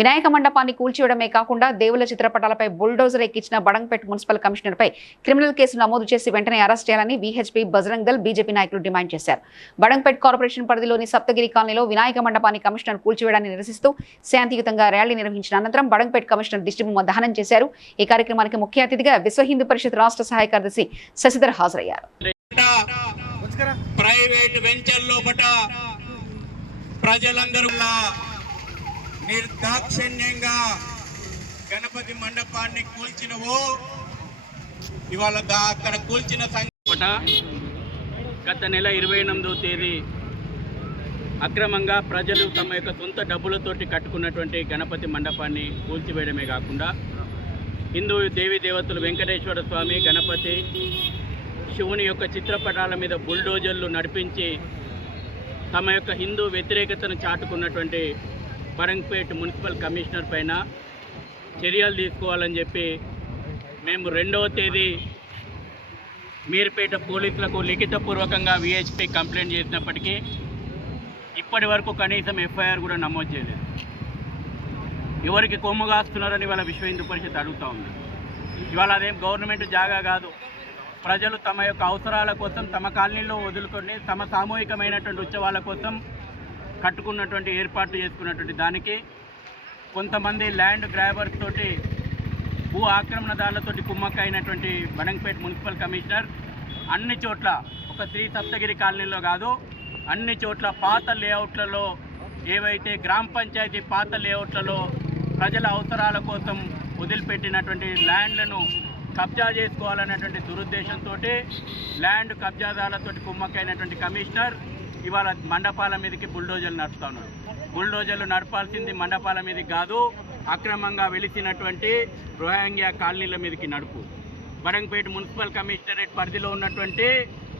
వినాయక మండపాన్ని కూల్చివేయడమే కాకుండా దేవుల చిత్రపటాలపై బుల్డోజర్ ఎక్కించిన బడంగ్పేట్ మున్సిపల్ కమిషనర్పై క్రిమినల్ కేసు నమోదు చేసి వెంటనే అరెస్ట్ చేయాలని బీహెచ్పీ బజరంగ్ దల్ బీజేపీ నాయకులు డిమాండ్ చేశారు. బడంగ్పేట్ కార్పొరేషన్ పరిధిలోని సప్తగిరి కాలనీలో వినాయక మండపాన్ని కమిషనర్ కూల్చివేయడాన్ని నిరసిస్తూ శాంతియుతంగా ర్యాలీ నిర్వహించిన అనంతరం బడంగ్పేట్ కమిషనర్ దిష్టిబొమ్మ దహనం చేశారు. ఈ కార్యక్రమానికి ముఖ్య అతిథిగా విశ్వ హిందూ పరిషత్ రాష్ట్ర సహాయ కార్యదర్శి శశిధర్ హాజరయ్యారు. ప్రైవేట్ వెంచర్ లోపట ప్రజలందరూ నిర్దాక్షిణ్యంగా గణపతి మండపాన్ని కూల్చినవు ఇవాళ అక్కడ కూల్చిన సంఘటన గత నెల ఇరవై ఎనిమిదో తేదీ అక్రమంగా ప్రజలు తమ యొక్క సొంత డబ్బులతోటి కట్టుకున్నటువంటి గణపతి మండపాన్ని కూల్చివేయడమే కాకుండా హిందూ దేవీ దేవతలు వెంకటేశ్వర స్వామి గణపతి శివుని యొక్క చిత్రపటాల మీద బుల్డోజర్లు నడిపించి తమ యొక్క హిందూ వ్యతిరేకతను చాటుకున్నటువంటి పరంగపేట మున్సిపల్ కమిషనర్ పైన చర్యలు తీసుకోవాలని చెప్పి మేము రెండవ తేదీ మీర్పేట పోలీసులకు లిఖితపూర్వకంగా విహెచ్పి కంప్లైంట్ చేసినప్పటికీ ఇప్పటి వరకు కనీసం ఎఫ్ఐఆర్ కూడా నమోదు చేయలేదు. ఎవరికి కొమ్ము కాస్తున్నారని ఇవాళ విశ్వ హిందూ పరిషత్ అడుగుతూ ఉంది. ఇవాళ అదేం గవర్నమెంట్ జాగా కాదు. ప్రజలు తమ యొక్క అవసరాల కోసం తమ కాలనీలో వదులుకొని తమ సామూహికమైనటువంటి ఉత్సవాల కోసం కట్టుకున్నటువంటి ఏర్పాటు చేసుకున్నటువంటి దానికి కొంతమంది ల్యాండ్ గ్రాబర్స్ తోటి భూ ఆక్రమణదారులతోటి కుమ్మక్కైనటువంటి బడంగపేట మున్సిపల్ కమిషనర్ అన్ని చోట్ల ఒక శ్రీ సప్తగిరి కాలనీలో కాదు అన్ని చోట్ల పాత లేఅవుట్లలో ఏవైతే గ్రామ పంచాయతీ పాత లేఅవుట్లలో ప్రజల అవసరాల కోసం వదిలిపెట్టినటువంటి ల్యాండ్లను కబ్జా చేసుకోవాలనేటువంటి దురుద్దేశంతో ల్యాండ్ కబ్జాదారులతోటి కుమ్మక్కైనటువంటి కమిషనర్ ఇవాళ మండపాల మీదకి బుల్డోజర్లు నడుపుతా ఉన్నారు. బుల్డోజర్లు నడపాల్సింది మండపాల మీదకి కాదు అక్రమంగా వెలిసినటువంటి రోహింగ్యా కాలనీల మీదకి నడుపు. బరంగపేట మున్సిపల్ కమిషనరేట్ పరిధిలో ఉన్నటువంటి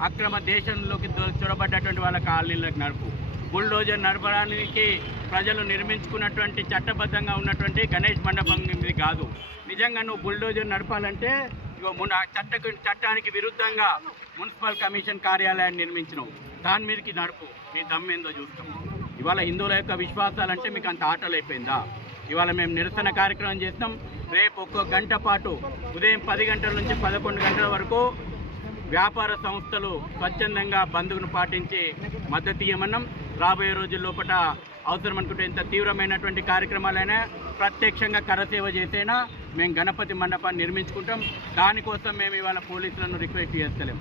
అక్రమ దేశంలోకి చొరబడ్డటువంటి వాళ్ళ కాలనీలకు నడుపు. బుల్డోజర్ నడపడానికి ప్రజలు నిర్మించుకున్నటువంటి చట్టబద్ధంగా ఉన్నటువంటి గణేష్ మండపం ఇది కాదు. నిజంగా నువ్వు బుల్డోజర్ నడపాలంటే ఇగో మున చట్ట చట్టానికి విరుద్ధంగా మున్సిపల్ కమిషన్ కార్యాలయాన్ని నిర్మించినావు దాని మీదకి నడుపు. మీ దమ్మేందో చూస్తాం. ఇవాళ హిందువుల యొక్క విశ్వాసాలంటే మీకు అంత ఆటలు అయిపోయిందా? ఇవాళ మేము నిరసన కార్యక్రమం చేస్తాం. రేపు ఒక్కో గంట పాటు ఉదయం పది గంటల నుంచి పదకొండు గంటల వరకు వ్యాపార సంస్థలు స్వచ్ఛందంగా బంధువును పాటించి మద్దతు ఇవ్వమన్నాం రాబోయే రోజుల లోపల అవసరం అనుకుంటే ఇంత తీవ్రమైనటువంటి కార్యక్రమాలైనా ప్రత్యక్షంగా కరసేవ చేసైనా? మేము గణపతి మండపాన్ని నిర్మించుకుంటాం. దానికోసం మేము ఇవాళ పోలీసులను రిక్వెస్ట్ చేస్తలేం.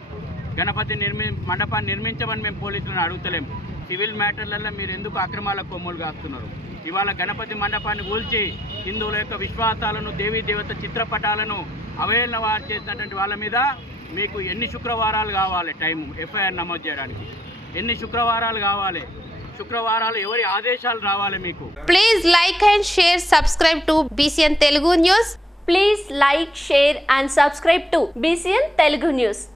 గణపతి నిర్మి మండపాన్ని నిర్మించమని మేము పోలీసులను అడుగుతలేం. సివిల్ మ్యాటర్లలో మీరు ఎందుకు అక్రమాల కొమ్ములు కాస్తున్నారు? ఇవాళ గణపతి మండపాన్ని కూల్చి హిందువుల యొక్క విశ్వాసాలను దేవీ దేవత చిత్రపటాలను అవహేళన వారు చేసినటువంటి వాళ్ళ మీద మీకు ఎన్ని శుక్రవారాలు కావాలి టైం ఎఫ్ఐఆర్ నమోదు చేయడానికి. ఎన్ని శుక్రవారాలు కావాలి? శుక్రవారాలు ఎవరి ఆదేశాలు రావాలి మీకు Please like and share, subscribe to BCN Telugu News. Please like, share and subscribe to BCN Telugu News.